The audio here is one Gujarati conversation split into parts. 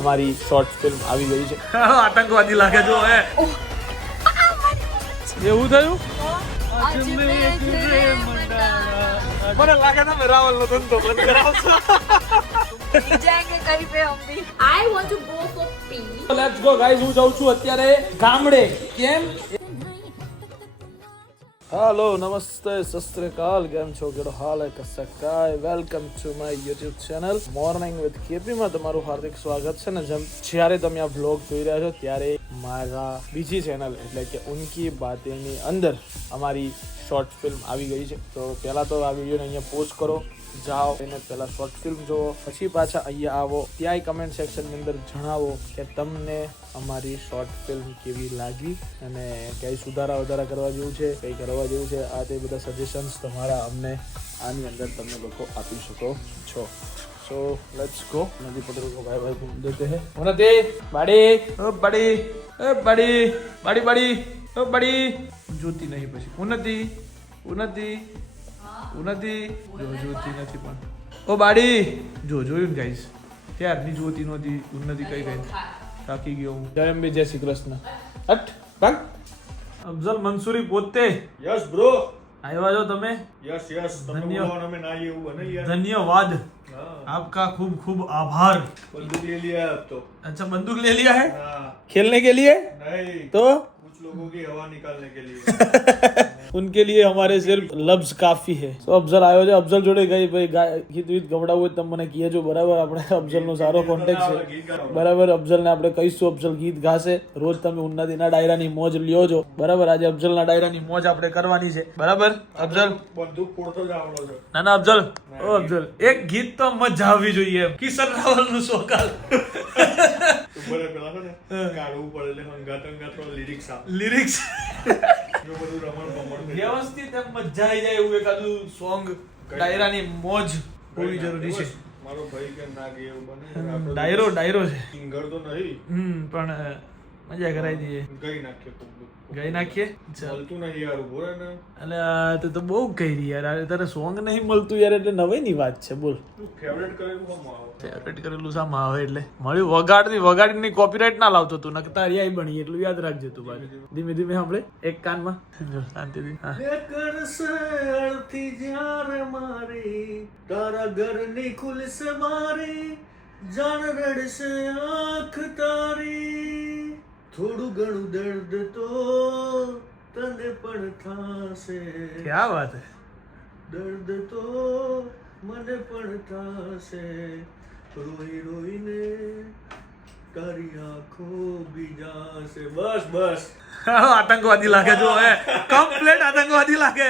અમારી શોર્ટ ફિલ્મ આવી ગઈ છે. આતંકવાદી લાગે જો હે. એવું થયું? મને લાગે ના મેં રાવલ નો ધંધો બંધ કરાવશો. લેટ્સ ગો ગાઈઝ હું જાઉં છું અત્યારે ગામડે. કેમ? હાલો નમસ્તે સસ્ત્રીકાલ કેમ છો કેડો હાલ કસકાય welcome to my YouTube channel morning with KP માં તમારું હાર્દિક સ્વાગત છે ને જેમ જ્યારે તમે આ બ્લોગ જોઈ રહ્યા છો, ત્યારે મારા બીજી ચેનલ એટલે કે ઉનકી બાતેની અંદર અમારી શોર્ટ ફિલ્મ આવી ગઈ છે. તો પહેલાં તો આ વિડીયોને અહીંયા પોસ્ટ કરો. જાઓ એને પહેલા શોર્ટ ફિલ્મ જોવો પછી પાછા અહીંયા આવો ત્યાંય કમેન્ટ સેક્શનની અંદર જણાવો કે તમને અમારી શોર્ટ ફિલ્મ કેવી લાગી અને કઈ સુધારા વધારા કરવા જેવું છે કઈ કરવા જેવું છે આ તે બધા સજેશન્સ તમારા અમને આની અંદર તમે લોકો આપી શકો છો સો લેટ્સ ગો નદી પટેલ को बाय बाय बोल देते हैं उन्नति बाड़ी ओ बाड़ी ए बाड़ी बाड़ी बाड़ी ओ बाड़ी જોતી નહીં પછી ઉન્નતિ ઉન્નતિ ઉન્નતિ જો જોતી નથી પણ ઓ બાડી જો જોયું ને ગાઈસ ત્યારની જોતી નહોતી ઉન્નતિ કઈ ગઈ થાકી ગયો હું જય અંબે જય શ્રી કૃષ્ણ હટ ભાગ અફઝલ મંસૂરી પોતે યસ બ્રો આવ્યા છો તમે યસ યસ તમે ધન્ય. બોલાવો ને અમે ના આવીએ એવું બને યાર ધન્યવાદ हाँ, आपका खूब खूब आभार बंदूक ले लिया अब तो अच्छा बंदूक ले लिया है हाँ खेलने के लिए नहीं तो कुछ लोगों की हवा निकालने के लिए उनके लिए हमारे सिर्फ लफ्ज काफी है તો અફઝલ આવ્યો છે અફઝલ જોડે ગઈ ભાઈ ગા- ગીત વીત ગવડાવવું હોય તો તમે મને કહેજો બરાબર આપણે અફઝલનો સારો કોન્ટેક્ટ છે બરાબર અફઝલને આપણે કહીશું અફઝલ ગીત ગાશે રોજ તમે ઉન્નતિના ડાયરાની મોજ લ્યો છો બરાબર આજે અફઝલના ડાયરાની મોજ આપણે કરવાની છે બરાબર અફઝલ બંદૂક ફોડતો જ આવડો છે ના ના અફઝલ ઓ અફઝલ એક ગીત તો મજા આવવી જોઈએ કિશન રાવલ નું સોકાલ બરે પેલા છે ને કાઢવું પડે એટલે હંગાત હંગાત લિરિક્સ આવે લિરિક્સ વ્યવસ્થિત એમ મજા આવી જાય એવું એકાદું સોંગ ડાયરાની મોજ હોવી જરૂરી છે. મારો ભાઈ કે ના ગયો ડાયરો ડાયરો છે. સિંગર તો નહીં. હમ પણ મજા કરાવી દઈએ. ગઈ નાખીએ ગઈ નાખીએ? ચાલ. મળતું નહીં યાર ઊભો ને. આ તો તો બહુ રહી યાર. તારે સોંગ નહીં મળતું યાર એટલે નવાઈની વાત છે બોલ. ફેવરેટ કરેલું હમ આવે? ફેવરેટ કરેલું સામાં આવે એટલે. મળ્યું વગાડતી વગાડીની કોપીરાઇટ ના લાવતો તું નકતા તારી બની એટલું યાદ રાખજે તું પાછું. ધીમે ધીમે. આપણે એક કાનમાં. શાંતિથી. કરશે જ્યારે મારી તારા ઘરની ખુલશે મારી જાણ રડશે આંખ તારી. થોડું ઘણું દર્દ તો તને પણ થાશે ક્યાં વાત હે દર્દ તો મને પણ થાશે રોઈ રોઈને તારી આંખો બીજાશે બસ બસ આતંકવાદી લાગે જો હે કમ્પ્લેટ આતંકવાદી લાગે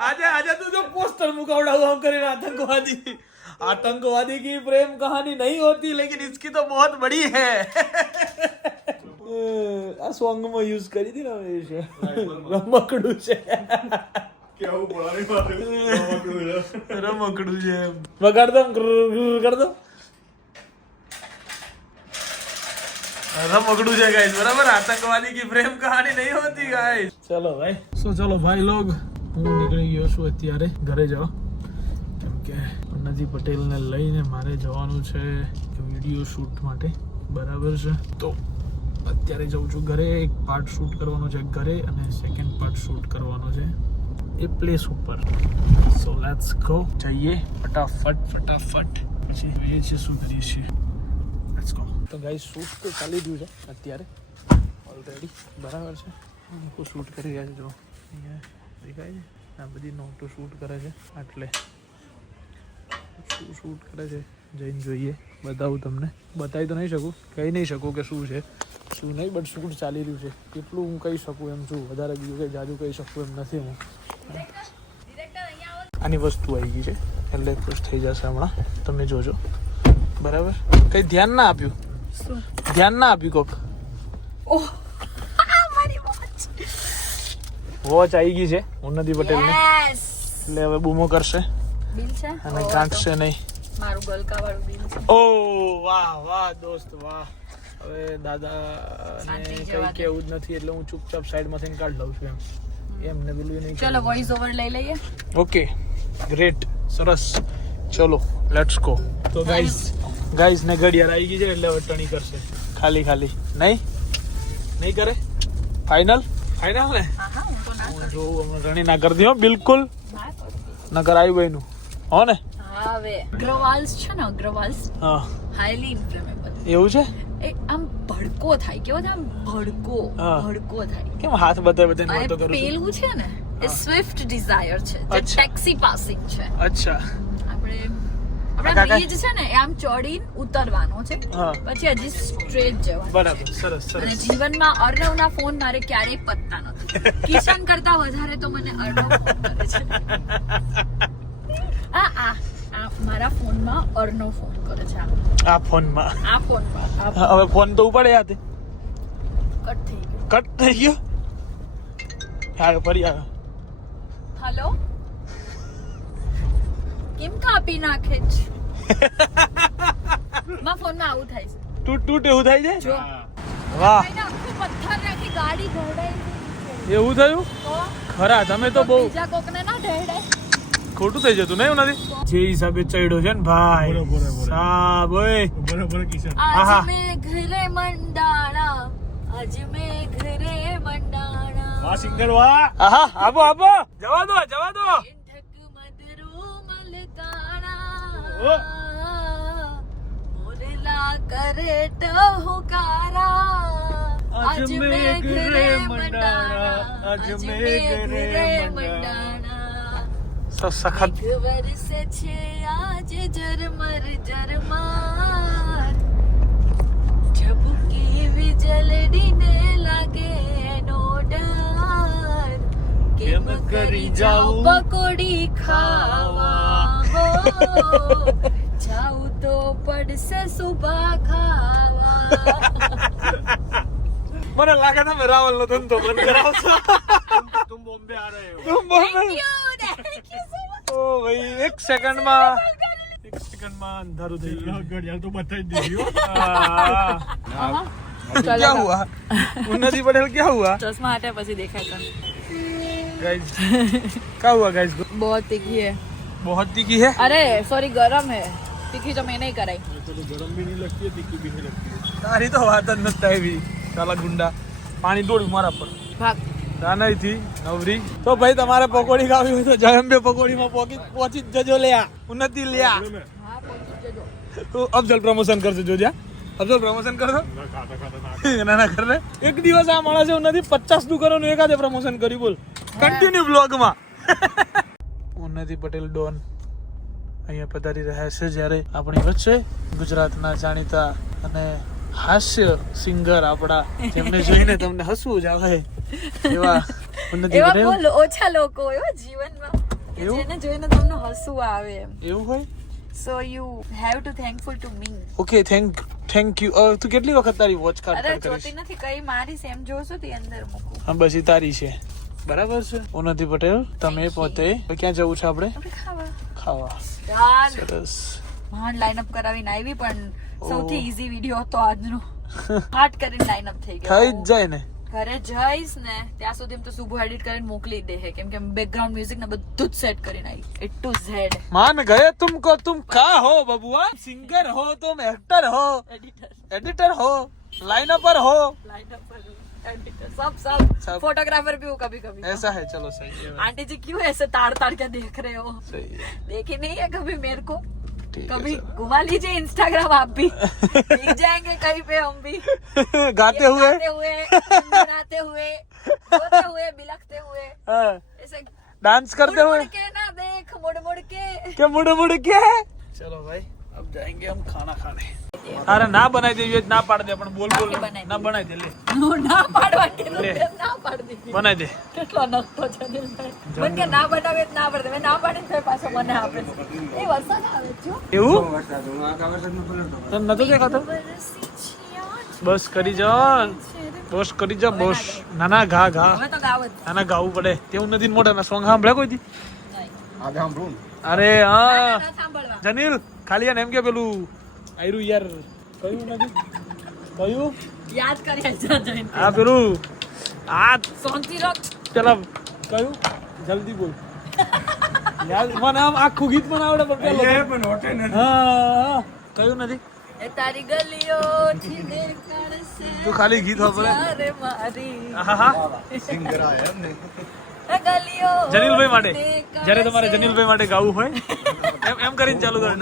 આજે આજે તું જો પોસ્ટર મુકાવડાવું આમ કરીને आतंकवादी आतंकवादी की प्रेम कहानी नहीं होती लेकिन इसकी तो बहुत बड़ी है આ સોંગમાં યુઝ કરી હતી ને છે. રમકડું છે. રમકડું છે. વગાડ રમકડું છે ગાઈસ બરાબર? આતંકવાદી કી પ્રેમ કહાની નહીં હોતી ગાઈસ ચલો ભાઈ. ભાઈ લોગ હું ગયો છું અત્યારે. ઘરે જવા કેમ કે પન્નાજી પટેલને લઈને મારે જવાનું છે વીડિયો શૂટ માટે. બરાબર છે? તો અત્યારે જઉં છું ઘરે, એક પાર્ટ શૂટ કરવાનો છે ઘરે અને સેકન્ડ પાર્ટ શૂટ કરવાનો છે એ પ્લેસ ઉપર. સો લેટ્સ ગો જઈએ. ફટાફટ ફટાફટ. પછી જોઈએ છીએ શું કરીએ છીએ. લેટ્સ ગો તો ગાઈ શૂટ તો ચાલી રહ્યું છે અત્યારે. ઓલરેડી બરાબર છે? લોકો શૂટ કરી રહ્યા છે, જો. અહીંયા દેખાય છે? આ બધી નોટો શૂટ કરે છે, આટલે. શું શૂટ કરે છે? જઈને જોઈએ. બતાવું તમને. બતાવી તો નહીં શકું. કહી નહીં શકું કે શું છે. શું નહીં બટ શૂટ ચાલી રહ્યું છે. કેટલું હું કહી શકું એમ છું. વધારે બીજું કંઈ જાજુ કહી શકું એમ નથી હું. આની વસ્તુ આવી ગઈ છે. એટલે ખુશ થઈ જશે હમણાં. તમે જોજો. બરાબર? કંઈ ધ્યાન ના આપ્યું? ધ્યાન ના આપ્યું કોક? વોચ આવી ગઈ છે ઉન્નતિ પટેલ ને એટલે હવે બૂમો કરશે. અને ગાંઠશે નહીં. મારું ગલકા વાળું ઓ વાહ વાહ દોસ્ત વાહ. હવે દાદા શાંતિ ને જવા કઈ કેવું જ નથી એટલે હું ચૂપચાપ સાઈડમાંથી કાઢ લઉં છું એમ. એમને પેલું નહીં ચલો વોઇસ ઓવર લઈ લઈએ. ઓકે ગ્રેટ સરસ. ચલો લેટ્સ ગો તો ગાઈઝ ગાઈસ ને ઘડિયાળ આવી ગઈ છે એટલે હવે ટણી કરશે. ખાલી ખાલી. નહીં? નહીં કરે? ફાઇનલ ફાઇનલ ને? હા જોઉં હમણાં ટણી ના કરી દઉં બિલકુલ. ના કરું. નકર આવી હો ને? હા હવે અગ્રવાલ્સ છે ને અગ્રવાલ્સ હા. હાઈલી ઇન્ફ્લેમેબલ એવું છે? એ આમ ભડકો થાય કેવો આમ ભડકો ભડકો થાય. કેમ હાથ બતાવીને અને વાતો કરું પેલું છે ને એ સ્વિફ્ટ ડિઝાયર છે જે ટેક્સી પાસિંગ છે. અચ્છા. આપણે આપણા બ્રિજ છે ને એ આમ ચડીને ઉતરવાનો છે. પછી હજી સ્ટ્રેટ જવાનું બરાબર છે. સરસ. અને જીવનમાં અર્ણવના ફોન મારે ક્યારેય પત્તા નથી. કિશન કરતા વધારે તો મને અર્ણવ ફોન કરે છે. આ આ મારા ફોનમાં અર્નો ફોન કરે છે. આ. ફોનમાં? આ ફોનમાં. હવે ફોન તો ઉપાડે યાદ કટ થઈ ગયો. કટ થઈ ગયો? હા ફરી આવ્યો. હલો કેમ કાપી નાખે છે? મારા ફોનમાં આવું થાય છે. તૂટ તૂટ એવું થાય છે? જો. વાહ. પથ્થર નાખી ગાડી ઘોડાઈ એવું થયું? ખરા તમે તો બહુ બીજા કોકને ના ઢેડાય ખોટું થઈ જતું નહીં એવું નથી જે હિસાબે ચડ્યો છે ને ભાઈ. બોલો, બોલો, બોલો. સાબ ઓય. બરોબર કિશન. આહા. મે ઘરે મંડાણા. આજ મે ઘરે મંડાણા. વાહ સિંગર વાહ. આહા આબો આબો. જવા દો જવા દો. ઠક મદરૂ મલકાણા. મોરલા કરે ટહુકારા આજ મે ઘરે મંડાણા. આજ મે ઘરે મંડાણા. સ- સખત વર્ષ છે આજે જરમર જરમાર ઝબુકી વીજળડીને લાગે નો ડર. કેમ કરી જાઉં પકોડી ખાવા? હો જાઉં તો પડશે સુબા ખાવા. મને લાગે તમે રાવલ નો ધંધો બંધ કરાવશો. તું બોમ્બે આ રહ્યો તું બોમ્બે ભાઈ એક સેકન્ડ માં એક સેકન્ડ માં અંધારું થઈ ગયું ઘડિયાળ તો બતાવી જ દીધી હો हाँ। क्या हुआ उन्नति पटेल क्या हुआ ચશ્મા હટે પછી દેખાય તને गाइस क्या हुआ गाइस बहुत तीखी है बहुत तीखी है अरे सॉरी गरम है तीखी तो मैंने ही कराई तो गरम भी नहीं लगती है तीखी भी नहीं लगती है તારી તો વાત જ નથી આવી સાલા ગુંડા પાણી દોડ્યું મારા પર ભાગ દાનઈથી નવરી. તો ભાઈ તમારે પકોડી ખાવી હોય તો જયંબે પકોડીમાં પોકી પહોંચી જજો લ્યા. ઉન્નતિ લ્યા. તો અફઝલ પ્રમોશન કરજો જોજ્યા અફઝલ પ્રમોશન કરજો. ના ના કરે એક દિવસ આ માણસે ઉન્નતિ પચાસ દુકાનોનું એકાદે પ્રમોશન કરી બોલ. કન્ટિન્યુ બ્લોગમાં ઉન્નતિ પટેલ ડોન. અહીંયા પધારી રહ્યા છે જ્યારે આપણી વચ્ચે ગુજરાતના જાણીતા અને હાસ્ય સિંગર આપણા જેમને જોઈને તમને હસવું જ આવે. એવા એવા બોલો ઓછા લોકો એવા જીવનમાં કે જેને જોઈને તમને હસવું આવે એમ. એવું હોય? So you have to thankful to me okay thank thank you તું કેટલી વખત તારી વોચ કાર્ડ અરે જોતી નથી કઈ મારી સેમ જોશો તે અંદર મૂકું. હા બસ ઈ તારી છે. બરાબર છે. ઉન્નતિ પટેલ તમે પોતે ક્યાં જવું છે આપણે ખાવા. ખાવા. ચાલ. સરસ. માંડ લાઈન અપ કરાવીને આવી પણ સૌથી ઈઝી વિડિયો હતો આજનો હાર્ટ કરીને લાઈન અપ થઈ ગયો થઈ જ જાય ને ઘરે જઈશ ને ત્યાં સુધી તો શુભ એડિટ કરીને મોકલી દે હે કેમ કે બેકગ્રાઉન્ડ મ્યુઝિક ને બધું જ સેટ કરીને આવી એ ટુ ઝેડ मान गए तुमको तुम का हो बबुआ सिंगर हो तुम एक्टर हो एडिटर एडिटर हो लाइनअपर हो लाइन अप एडिटर सब सब सब। फोटोग्राफर भी हूँ कभी कभी ऐसा है चलो सही है आंटी जी क्यों ऐसे ताड़ ताड़ के देख रहे हो सही है देखे नहीं है कभी मेरे को ठीक कभी घुमा लीजिए इंस्टाग्राम आप भी। दिख जाएँगे कहीं पे हम भी। गाते हुए? गाते हुए गाते हुए हुए बिलखते हुए। हाँ, ऐसे डांस करते हुए? के ना देख मुड़ मुड़ के क्या मुड़ मुड़ के चलो भाई अब जाएँगे हम खाना खाने। તારે ના બનાવી દેવી ના પાડ દે પણ બોલ બોલ. ના બનાવી દે લે. ના પાડવા કે ના પાડ દે બનાવી દે. કેટલો નખતો છે મન કે ના બનાવે ના પાડ દે. ના પાડે તો પાછો મને આપે એ વરસાદ આવે છો એવું? વરસાદ હું આ વરસાદ નો તને નતો દેખાતો? બસ કરી જા. બોસ કરી જા બોસ. નાના ઘા ઘા. નાના ગાવું પડે. તેવું નથી મોટા ના સોંગ સાંભળ્યા કોઈ દી? અરે હા. જનીલ ખાલી એમ કે પેલું આયરું યાર. કયું નથી? કયું? યાદ કરી જઈને. આ પેલું. આ શાંતિ રાખ. પેલા કયું? જલ્દી બોલ. યાર મને આમ આખું ગીત મને આવડે પણ પેલો. હા હા. કયું નથી? એ તારી ગલીઓ થી દેખાડશે તું ખાલી ગીત સાંભળે જ્યારે મારી આહાહા. સિંગર આયા એમ ને ગલીઓ જનીલભાઈ માટે. જ્યારે તમારે જનીલભાઈ માટે ગાવું હોય એમ એમ કરીને ચાલુ કરો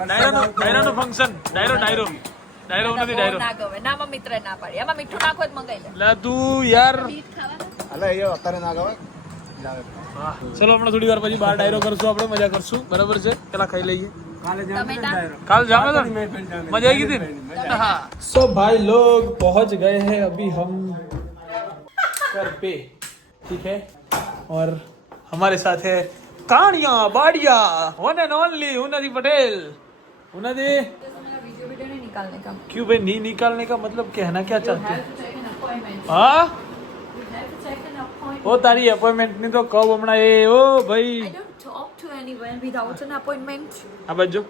ડાયરાનો ડાયરાનો ફંક્શન ડાયરો ડાયરો ડાયરો નથી બહુ ડાયરો ના ગમે ના માં મિત્ર ના પાડી એમાં મીઠું નાખો જ મંગાઈ લે લે તું યાર બીટ ખાવાના અલે એ અત્યારે ના ગવાય ચલો હમણાં થોડી વાર પછી બહાર ડાયરો કરશું આપણે મજા કરશું બરાબર છે પેલા ખાઈ લઈએ ટમેટા काल जाना था मजा आएगी दिन हाँ सो भाई लोग पहुंच गए हैं अभी हम घर पे ठीक है और हमारे साथ है कानिया बाड़िया वन एंड ओनली उन्नति पटेल उन्नति वीडियो वीडियो नहीं निकालने का क्यों भाई नी निकालने का मतलब कहना क्या चाहते have to check an appointment. હા You have to check an appointment. ઓ તારી અપોઇન્ટમેન્ટ ની તો કહું હમણાં એ ઓ ભાઈ I don't talk to anyone without an appointment. આ બાજુ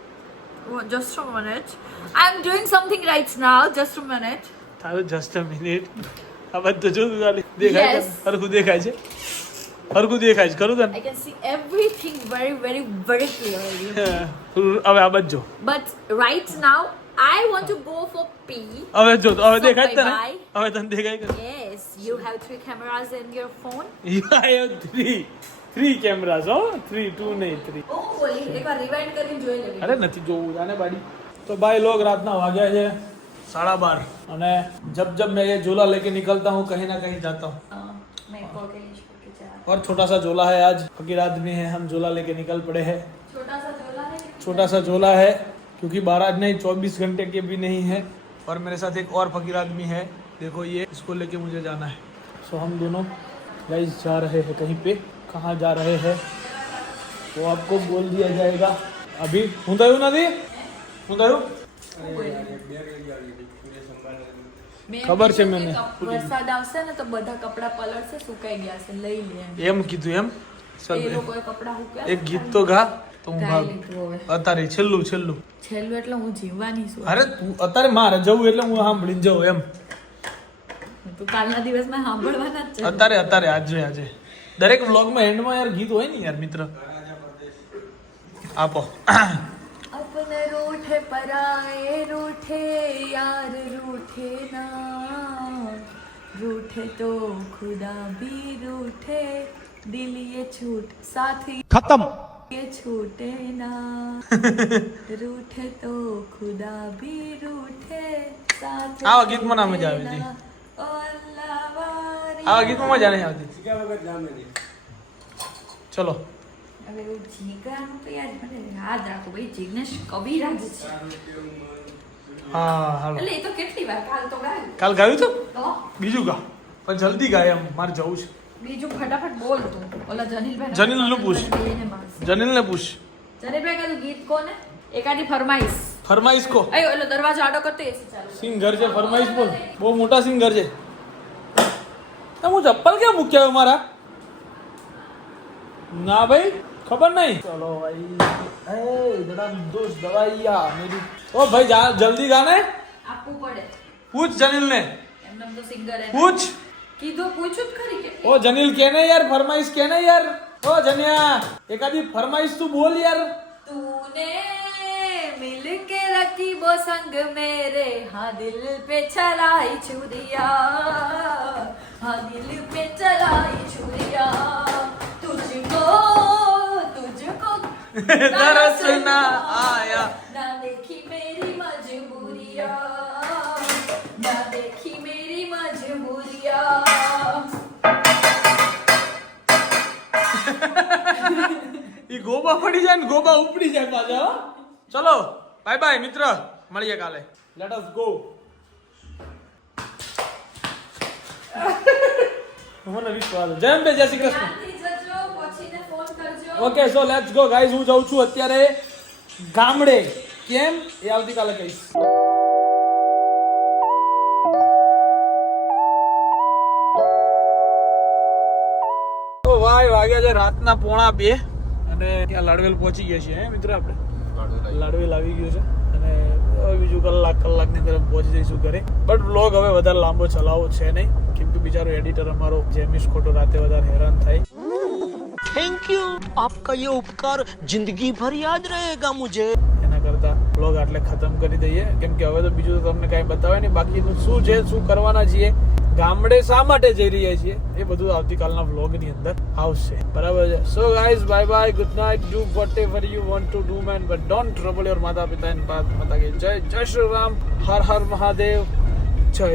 Oh, just a minute. I'm doing something right now. Just a minute. તારું જસ્ટ અ મિનિટ આ બધું જો તું ખાલી દેખાય છે Yes. હરખું દેખાય છે હરકું દેખાય છે ખરું તને? આઈ વેરી વેરી હવે આ બજો but right now I want to go for pee હવે જો હવે દેખાય તને? હવે તને દેખાય કે? Yes you have 3 cameras in your phone you have 3 three cameras હો. થ્રી ટુ નહીં થ્રી એકવાર રિવાઇન્ડ કરીને જોઈ લેવી. અરે નથી જોવું જાને બાડી. તો ભાઈ લોગ રાતના વાગ્યા છે. સાડા બાર. અને જબ જબ મેં ઝૂલા લેકે નીકળતા હું કહી ના કહી જાતા હું. મેં કહી और छोटा सा झोला है आज। फकीर आदमी है हम झोला लेके निकल पड़े हैं। छोटा सा झोला है। क्योंकि बारह नहीं चौबीस घंटे के भी नहीं है। और मेरे साथ एक और फकीर आदमी है। देखो ये इसको लेके मुझे जाना है। सो हम दोनों गाइस जा रहे हैं कहीं पे। कहाँ जा रहे हैं? वो आपको बोल दिया जाएगा। अभी हूँ तय तो दी? हूँ तो ખબર છે મને. વરસાદ આવશે ને તો બધા કપડા પલળશે સુકાઈ ગયા છે લઈ લે એમ. કીધું એમ? એક ગીત તો ગા. તો હું અત્યારે છેલ્લું છેલ્લું. છેલ્લું એટલે હું જીવવાની છું. અરે તું અત્યારે મારે જવું એટલે હું સાંભળીને જઉં એમ. તું કાલના દિવસમાં સાંભળવાના જ છે. અત્યારે અત્યારે આજે આજે. દરેક વ્લોગમાં એન્ડમાં યાર ગીત હોય ને યાર મિત્ર. આપો. અપને રૂઠે પરાએ રૂઠે યાર रूठे ना रूठे तो खुदा भी रूठे दिल ये छूट साथी ખતમ ये छूटे ना रूठे तो खुदा भी रूठे साथ આવા ગીતમાં ના મજા આવે છે. ओ अल्लाह वारी આવા ગીતમાં મજા નહીં આવતી ચલો હવે એવું જીગાનું તો યાર મને યાદ રાખો ભાઈ જિગ્નેશ કવિરાજ છે હા હાલો. એટલે એ તો કેટલી વાર? કાલ તો ગાયું. કાલ ગાયું તો? બીજું ગા. પણ જલ્દી ગાય એમ મારે જવું છે. બીજું ફટાફટ બોલ તું. ઓલા જનીલભાઈ જનીલનું પૂછ. જનીલને પૂછ. જનીલભાઈ કીધું ગીત કોને? એકાદી ફરમાઈશ. ફરમાઈશ કો? અયો એટલે દરવાજો આડો કરતો એસી ચાલુ. સિંગર છે ફરમાઈશ બોલ. બહુ મોટા સિંગર છે. તમે હું ચપ્પલ ક્યાં મૂક્યા મારા? ના ભાઈ. ખબર નહીં ચલો ભાઈ એ જરા દોસ્ત દવાઈયા મેરી ઓ ભાઈ જા જલ્દી ગાને આપવું પડે પૂછ જનીલ ને એમને તો સિંગર પૂછ કીધું પૂછું જ ખરી કે ઓ જનીલ કેને યાર ફરમાઈશ કેને યાર ઓ જનિયા એકાદી ફરમાઈશ તું બોલ યાર तूने मिल के रकीबो संग मेरे हाँ दिल पे चलाई छुरिया हाँ दिल पे चलाई छुरिया तुझको तुझको तरस ना आया ना देखी मेरी मजबूरिया ना देखी मेरी मजबूरिया ઈ ગોબા પડી જાય ને ગોબા ઉપડી જાય પાછા હો. ચલો બાય બાય મિત્ર મળીએ કાલે લેટ અસ ગો મને વિશ્વાસ છે. જય અંબે જય Shri Krishna Okay so let's go guys હું જાઉં છું અત્યારે ગામડે. કેમ? એ આવતીકાલે કહીશ. તો ભાઈ વાગ્યા છે રાતના પોણા બે. અને ત્યાં લાડવેલ પહોંચી ગયા છીએ મિત્ર આપણે? લાડવેલ આવી ગયો છે. અને બીજું કલાક, કલાકની તરફ પહોંચી જઈશું ઘરે. બટ બ્લોગ હવે વધારે લાંબો ચલાવો છે નહીં. કેમ કે બિચારો એડિટર અમારો જેમિસ ખોટો રાતે વધારે હેરાન થાય. થેન્ક યુ આપકા યે ઉપકાર જિંદગી ભર યાદ રહેગા મુજે એના કરતા બ્લોગ આટલે ખતમ કરી દઈએ. કેમ કે હવે તો બીજું તો તમને કાંઈ બતાવે નહીં. બાકીનું શું છે, શું કરવાના છીએ, ગામડે શા માટે જઈ રહ્યા છીએ, એ બધું આવતીકાલના વ્લોગની અંદર આવશે. બરાબર છે? So guys bye bye good night do whatever you want to do man but don't trouble your માતા પિતા એન્ડ પાત માતા કે જય જય શ્રી રામ. હર હર મહાદેવ. જય